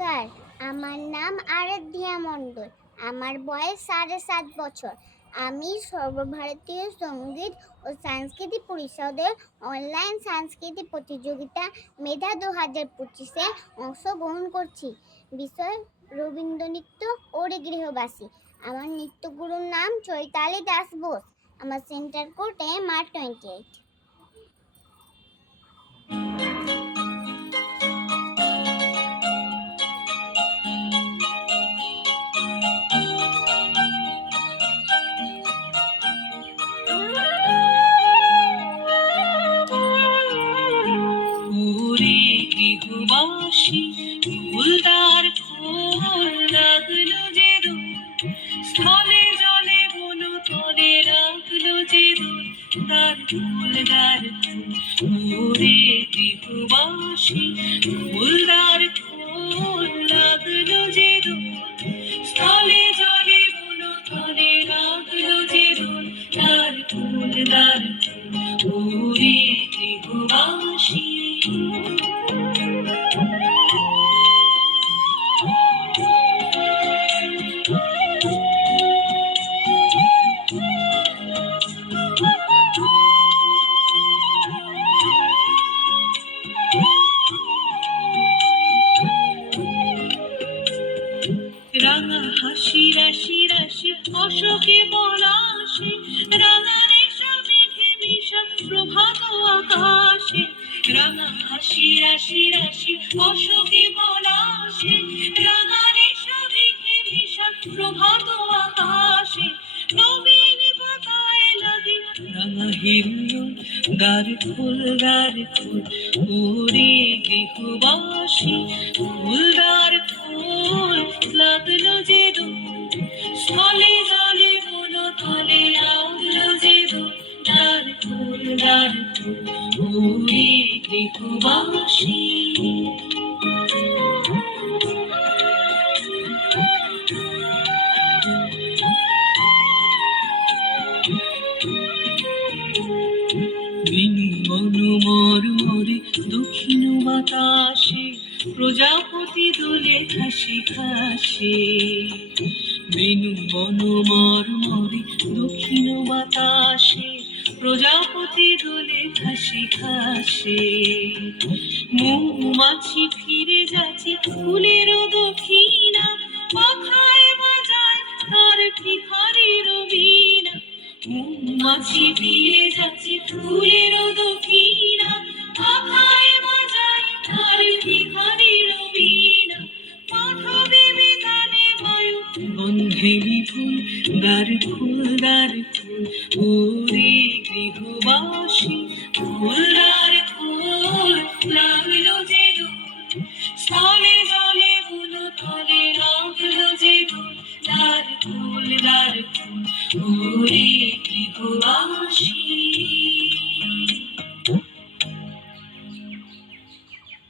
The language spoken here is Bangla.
নমস্কার, আমার নাম আরাধ্যা মণ্ডল। আমার বয়স 7.5 বছর। আমি সর্বভারতীয় সঙ্গীত ও সংস্কৃতি পরিষদের অনলাইন সাংস্কৃতিক প্রতিযোগিতা মেধা 2025-এ অংশগ্রহণ করছি। বিষয় রবীন্দ্রনৃত্য ও গৃহবাসী। আমার নৃত্যগুরুর নাম চৈতালি দাস বোস। আমার সেন্টার কোড MR28। গৃহবাসী ফুলদার ফুল লাগলো যে স্থলে জলে বন তলে রাখলো যে তার ফুলদার ফুলে গৃহবাসী ফুলদার ফুল লাগলো যে স্থলে জলে বন তলে রাখলো যে তার ফুলদার ফুলে গৃহবাসী। রাঙা হাসি রাশি রাশি অশোকে পলাশে রাঙা রেশা মেঘে মিশা প্রভাত আকাশে। রাঙা হাসি রাশি রাশি অশোকে পলাশে রাঙা রেশা মেঘে মিশা প্রভাত আকাশে। নবীন পাতায় লাগে রাঙা হিরো দ্বার ফুল ওরে গৃহবাসী ফুলদার ফুল লাগলো যে স্থলে জলে বন তলে রাখলো যে তার ফুলদার ওরে গৃহবাসী। বিনু মনোমর মরে দক্ষিণ বাতাসে প্রজাপতি দোলে খাসি খাসে। বিনু মনোমর মরে দক্ষিণ বাতাসে প্রজাপতি দোলে খাসি খাসে। মৌমাছি ফিরে যাচ্ছে ফুলের দক্ষিণা পাখায় বাজায় তার ভিখারির বীণা। মৌমাছি ফিরে যাচ্ছে ফুলের দক্ষিণা পাখায় বাজায় তার ভিখারির বীণা। পাঠাবে বিতানে বায়ু গন্ধে বিপুল দ্বার ফুল ওরে গৃহবাসী ফুল